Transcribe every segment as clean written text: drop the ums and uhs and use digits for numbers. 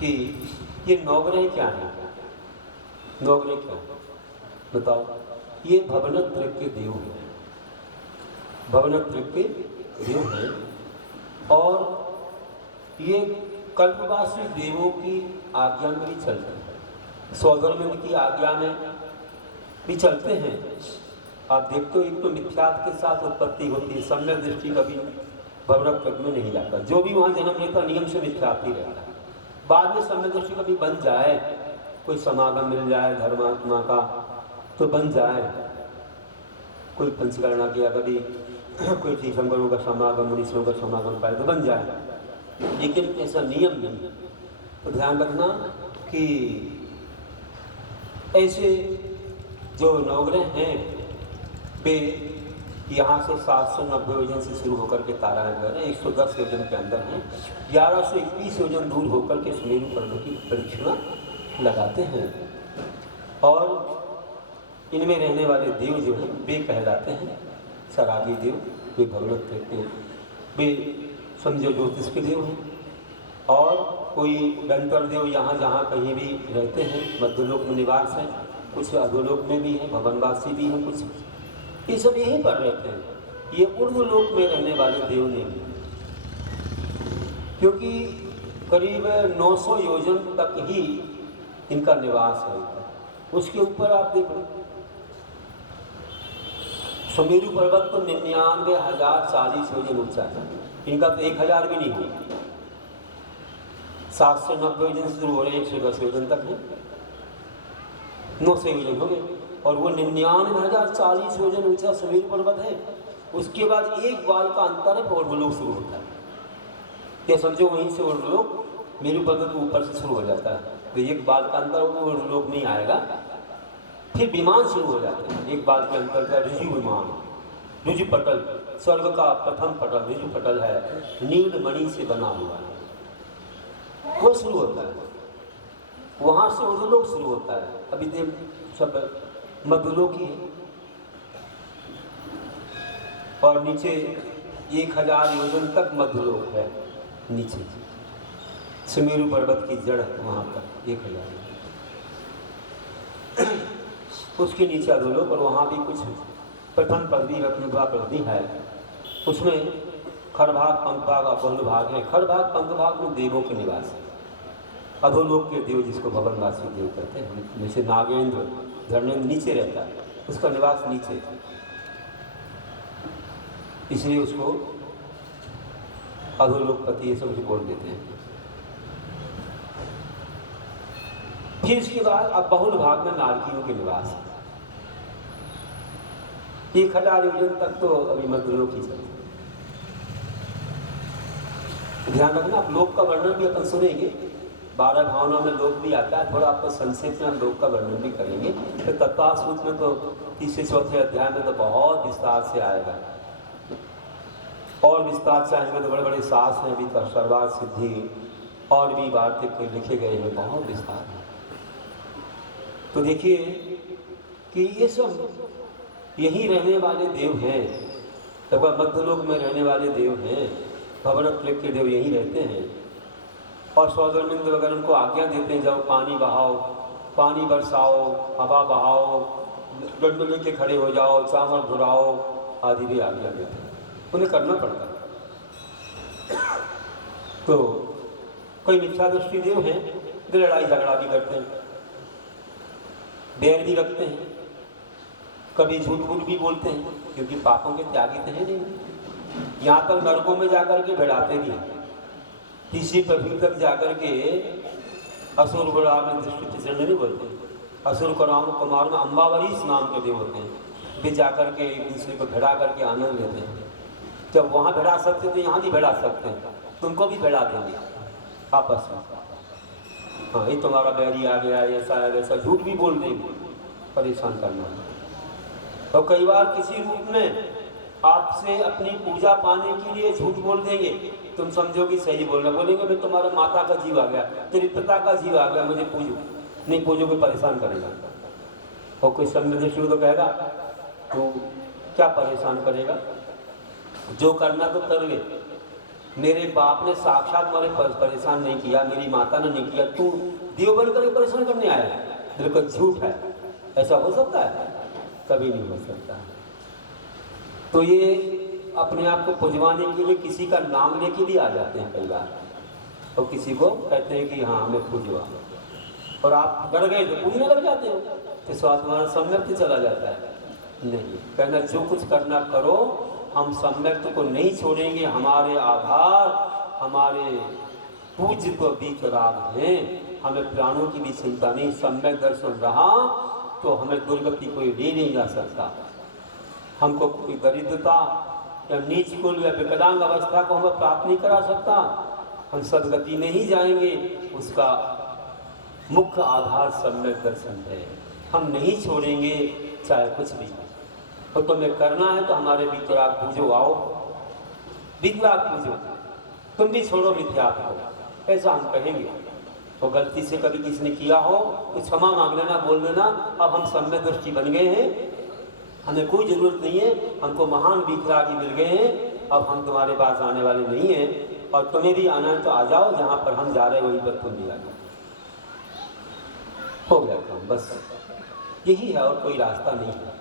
कि ये नवग्रह क्या है, नवग्रह क्या है बताओ। ये भवनत्रय के देव हैं, भवनत्रय के देव हैं, और ये कल्पवासी देवों की आज्ञा में भी चलते हैं, सौधर्मिंद की आज्ञा में भी चलते हैं। आप देखते हो एक तो मिथ्यात्व के साथ उत्पत्ति होती है, सम्यक दृष्टि कभी भवनत्रय में नहीं लाता, जो भी वहाँ जन्म लेता नियम से मिथ्यात्व ही रहता है। बाद में सम्यक दृष्टि कभी बन जाए, कोई समागम मिल जाए धर्मात्मा का तो बन जाए, कोई पंचकर्णा किया कभी कोई तीर्थंकरों का समागम, मुनीश्वरों का समागम पाए तो बन जाए, लेकिन ऐसा नियम नहीं। तो ध्यान रखना कि ऐसे जो नवग्रह हैं वे यहाँ से 790 योजन से शुरू होकर के तारागढ़ 110 योजन के अंदर हैं, 1121 योजन दूर होकर के सुमेरु पर्वत की परिक्रमा लगाते हैं। और इनमें रहने वाले देव जो हैं वे कहलाते हैं सरागी देव, वे भगवत कहते हैं, वे समझो ज्योतिष के देव हैं। और कोई गंतर देव यहाँ जहाँ कहीं भी रहते हैं, मध्यलोक में निवास हैं, कुछ अधोलोक में भी हैं, भवनवासी भी हैं, कुछ ये सब यहीं पर रहते हैं। ये ऊर्ध्वलोक में रहने वाले देव नहीं, क्योंकि करीब 900 योजन तक ही इनका निवास है। उसके ऊपर आप देखो सुमेरु पर्वत तो 99,040 योजन ऊंचा है, इनका तो 1000 भी नहीं हुआ। 790 योजन से शुरू हो रहे हैं, 110 योजन तक है, 900 योजन हो गए, और वो 99,040 योजन ऊंचा सुमेरु पर्वत है। उसके बाद एक बाल का अंतर है, ऊर्ध्वलोक शुरू होता है। ये समझो वहीं से ऊर्ध्वलोक मेरु पर्वत के ऊपर से शुरू हो जाता है, तो एक बाल का अंतर होगा, ऊर्ध्वलोक नहीं आएगा। फिर विमान शुरू हो जाते हैं, एक बाल के अंतर का ऋजु विमान, ऋजु पटल, स्वर्ग का प्रथम पटल ऋजु पटल है, नील मणि से बना हुआ है, वो शुरू होता है। वहाँ से ऊर्ध्वलोक शुरू होता है। अभी देव सब मध्यलोक ही है, और नीचे 1000 योजन तक मध्यलोक है। नीचे सुमेरु पर्वत की जड़ वहाँ तक 1000, उसके नीचे अधोलोक, और वहाँ भी कुछ प्रथम पदवी रत्नभा पदवी है। उसमें खरभाग पंखभाग और बहुल भाग है। खरभाग पंखभाग में देवों के निवास है। अधोलोक के देव जिसको भवनवासी देव कहते हैं, जैसे नागेंद्र धर्मेंद्र नीचे रहता है, उसका निवास नीचे है, इसलिए उसको अधोलोकपति ये सब बोल देते हैं। फिर इसके बाद अब बहुल भाग में नारकियों के निवास है। 1000 योजन तक तो अभी मध्यलोक ही चलते। ध्यान रखना, आप लोक का वर्णन भी अपन सुनेंगे, 12 भावनाओं में लोक भी आता है, थोड़ा आपको संक्षेप में हम लोक का वर्णन भी करेंगे। तो तत्वासूत्र में तो 3-4 अध्याय में तो बहुत विस्तार से आएगा, और विस्तार से आएंगे तो बड़े बड़े शास्त्र हैं, अभी तो सर्वार सिद्धि और भी वार्तिक लिखे गए हैं, बहुत विस्तार है। तो देखिए कि ये सब यहीं रहने वाले देव हैं, लगभग मध्यलोक में रहने वाले देव हैं, भवनत्रय के देव यहीं रहते हैं। और सौधर्मिंद वगैरह उनको आज्ञा देते हैं, जाओ पानी बहाओ, पानी बरसाओ, हवा बहाओ, डंडे लेके खड़े हो जाओ, चावल धुराओ आदि भी आज्ञा देते हैं, उन्हें करना पड़ता है। तो कोई मिथ्या दृष्टि देव हैं, तो लड़ाई झगड़ा भी करते हैं, बैर भी रखते हैं, कभी झूठ मूठ भी बोलते हैं, क्योंकि पापों के त्यागी तो है नहीं। यहाँ तक नरकों में जाकर के भिड़ाते भी हैं, तीसरी पृथ्वी तक जाकर के असुर गुड़ा में दृष्टि चंड नहीं बोलते, असुर कुमार में अम्बावरीश नाम के देव होते हैं, वे जाकर के एक दूसरे को भिड़ा करके आनंद लेते हैं। जब वहाँ भिड़ा सकते तो यहाँ भी भिड़ा सकते हैं, तुमको भी भिड़ा देंगे आपस में। हाँ, ये तुम्हारा बैरी आ गया, ऐसा है वैसा, झूठ भी बोल देंगे, परेशान करना है। तो कई बार किसी रूप में आपसे अपनी पूजा पाने के लिए झूठ बोल देंगे, तुम समझोगे सही बोलना, बोलेंगे भाई तुम्हारा माता का जीव आ गया, तेरे पिता का जीव आ गया, मुझे पूजो, नहीं पूजोगे परेशान करेगा। और कोई सम्मिलित शुरू तो कहेगा तो क्या परेशान करेगा, जो करना तो कर ले, मेरे बाप ने साक्षात मुझे परेशान नहीं किया, मेरी माता ने नहीं किया, तू देव बन करके परेशान करने आया? बिल्कुल झूठ है। ऐसा हो सकता है? कभी नहीं हो सकता। तो ये अपने आप को पुजवाने के लिए किसी का नाम लेके भी आ जाते हैं कई बार, तो किसी को कहते हैं कि हाँ हमें पूजवा, और आप डर गए तो पूजने लग जाते हो, तो स्वाद तुम्हारा सम्यक चला जाता है। नहीं, कहना जो कुछ करना करो, हम सम्यक को नहीं छोड़ेंगे। हमारे आधार, हमारे पूज्य तो वीतराग हैं, हमें प्राणों की भी चिंता नहीं। सम्यक दर्शन रहा तो हमें दुर्गति कोई ले नहीं जा सकता। हमको कोई दरिद्रता या नीच कुल या विकलांग अवस्था को हमें प्राप्त नहीं करा सकता। हम सदगति में ही जाएंगे, उसका मुख्य आधार सम्यक दर्शन है। हम नहीं छोड़ेंगे चाहे कुछ भी। तो तुम्हें करना है तो हमारे वितराग पूजो, आओ वितराग पूजो, तुम भी छोड़ो मिथ्यात्व को, ऐसा हम कहेंगे। तो गलती से कभी किसी ने किया हो तो क्षमा मांग लेना, बोल देना अब हम सम्यक दृष्टि बन गए हैं, हमें कोई जरूरत नहीं है, हमको महान वितरागी मिल गए हैं, अब हम तुम्हारे पास आने वाले नहीं हैं, और तुम्हें भी आना है तो आ जाओ, जहाँ पर हम जा रहे हैं वहीं पर तुम भी आ जाओ। हो गया काम, बस यही है, और कोई रास्ता नहीं है।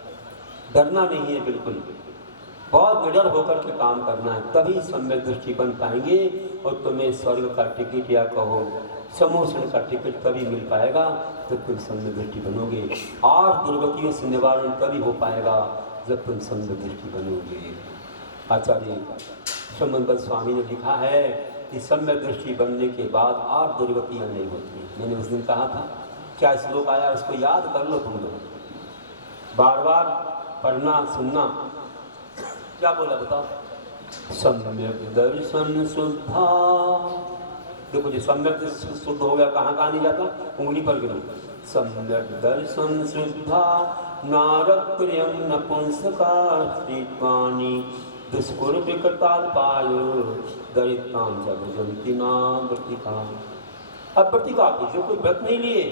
डरना नहीं है बिल्कुल, बहुत निडर होकर के काम करना है, तभी सम्यक दृष्टि बन पाएंगे। और तुम्हें स्वर्ग का टिकट या कहो समोषण का टिकट तभी मिल पाएगा जब तुम सम्यक दृष्टि बनोगे। 8 दुर्गतियों से निवारण तभी हो पाएगा जब तुम सम्यक दृष्टि बनोगे। आचार्य श्रमंत स्वामी ने लिखा है कि सम्यक दृष्टि बनने के बाद 8 दुर्गतियाँ नहीं होती। मैंने उस दिन कहा था, क्या श्लोक आया उसको याद कर लो तुम लोग, बार बार पढ़ना सुनना। क्या बोला बताओ? सम्यक दर्शन शुद्धा। देखो जो सम्यक शुद्ध हो गया कहाँ कहाँ नहीं जाता, उंगली पर गिरो। सम्यक दर्शन शुद्धा नारक्रियम नपुंसका श्रीपाणी दुष्कुर विकटाल पायो दरिद्रां जगजंती नाम व्रतिका। अब व्रतिका की जो कोई व्रत नहीं लिए,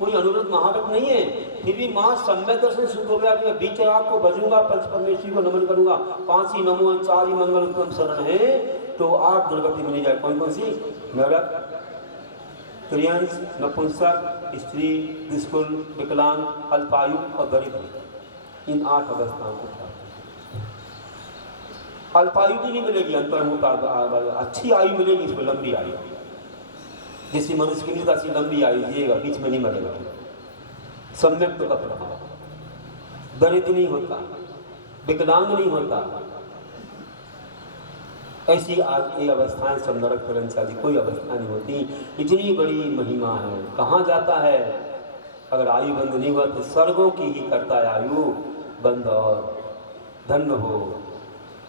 कोई अनुव्रत महाव्रत नहीं है, फिर भी माँ सम्यक दर्शन शुद्ध हो गया कि मैं बीचराग को भजूंगा, पंच परमेश्वरी को नमन करूंगा, 5 ही नमो 4 ही मंगल उत्तम शरण है, तो 8 दुर्गति मिली जाए। कौन कौन सी? नरक, त्रियंश, नपुंसक, स्त्री, दुष्कुल, विकलांग, अल्पायु और दरिद्र। इन 8 अवस्थाओं को अल्पायु भी नहीं मिलेगी, अंतर्मुख अच्छी आयु मिलेगी इसको, लंबी आयु, जिसकी मनुष्य की ऐसी लंबी आयु जिएगा, बीच में नहीं मरेगा। सम्यक का प्रभाव, दरिद्र नहीं होता, विकलांग नहीं होता। ऐसी आज ये अवस्थाएं सब नरक तरंच आदि कोई अवस्था नहीं होती। इतनी बड़ी महिमा है। कहाँ जाता है? अगर आयु बंद नहीं हुआ तो स्वर्गों की ही करता है आयु बंद, और धन्य हो।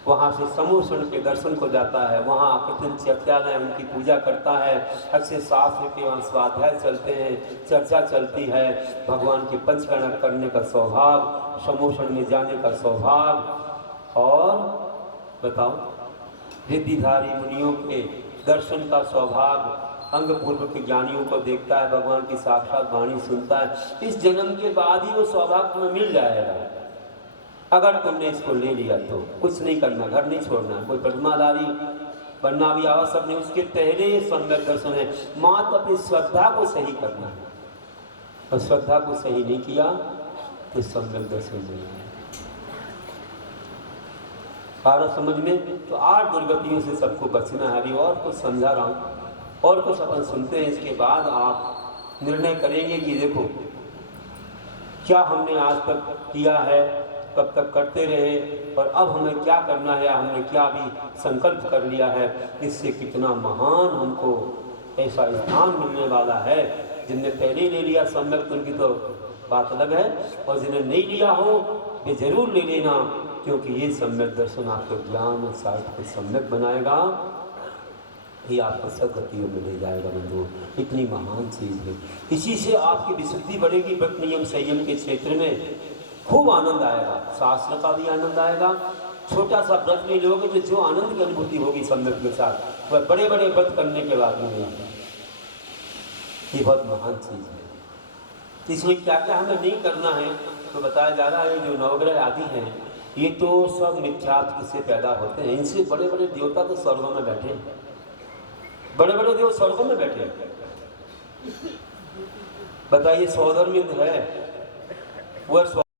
वहाँ से समोषण के दर्शन को जाता है, वहाँ प्रतिदिन चर्चाएं उनकी पूजा करता है, अच्छे शास्त्र के वहाँ स्वाध्याय चलते हैं, चर्चा चलती है, भगवान के पंचकर्ण करने का सौभाग्य, समोषण में जाने का सौभाग्य, और बताओ रिद्धिधारी मुनियों के दर्शन का सौभाग्य, अंग पूर्व के ज्ञानियों को देखता है, भगवान की साक्षात वाणी सुनता है। इस जन्म के बाद ही वो सौभाग्य तुम्हें मिल जाएगा अगर तुमने इसको ले लिया तो। कुछ नहीं करना, घर नहीं छोड़ना, कोई प्रतिमाधारी बनना भी आवश्यक नहीं, उसके पहले ये सम्यक दर्शन है। मात्र अपनी श्रद्धा को सही करना है, और श्रद्धा को सही नहीं किया तो सम्यक दर्शन नहीं है। सारा समझ में तो 8 दुर्गतियों से सबको बचना है। अभी और कुछ समझा रहा हूँ, और कुछ अपन सुनते हैं, इसके बाद आप निर्णय करेंगे कि देखो क्या हमने आज तक किया है, कब तक करते रहे, और अब हमें क्या करना है, हमने क्या भी संकल्प कर लिया है, इससे कितना महान हमको ऐसा स्थान मिलने वाला है। जिनने पहले ले लिया सम्यक उनकी तो बात अलग है, और जिन्हें नहीं लिया हो वे जरूर ले लेना, क्योंकि ये सम्यक दर्शन आपको ज्ञान और साहित्य को सम्यक बनाएगा, ये आपको सदगतियों में ले जाएगा। बंधु इतनी महान चीज़ है। इसी से आपकी विशुद्धि बढ़ेगी। व्रत नियम संयम के क्षेत्र में खूब आनंद आएगा, शास्त्र का भी आनंद आएगा। छोटा सा व्रत नहीं लोगे तो जो आनंद की अनुभूति होगी सम्यक के साथ, वह बड़े बड़े व्रत करने के बाद में नहीं है। ये बहुत महान चीज़ है। इसमें क्या क्या हमें नहीं करना है तो बताया जा रहा है। जो नवग्रह आदि हैं ये तो सब मिथ्यात्व से पैदा होते हैं। इनसे बड़े बड़े देवता तो स्वर्गों में बैठे हैं, बड़े बड़े देव स्वर्गों में बैठे हैं। बताइए सौधर्म है वह